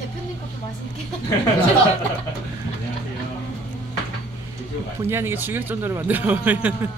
대표님 것도 맛있게. 안녕하세요. 본의 아니게 죽일 정도로 만들어 이거는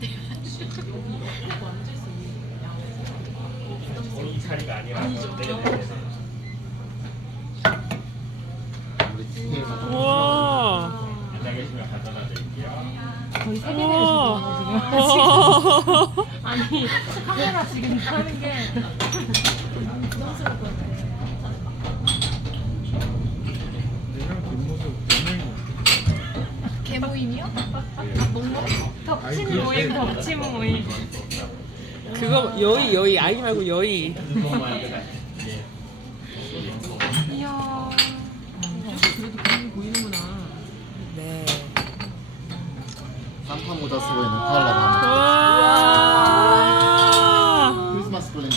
카메라가 왜 돼? 이 자리가 아니라서. 네네네. 우리 팀에서 우와 앉아 계시면 가져다 드릴게요. 거의 세계대회 우와 지금 우와. 아니 카메라 지금 하는 게 모임이요? 덕친 예. 아, 모임, 예. 덮친 모임. 그거 여의 여의 아이 말고 여의. 이야. 그래도 보이면. 모자 쓰고 있는 파울라 와. 크리스마스 블렌드.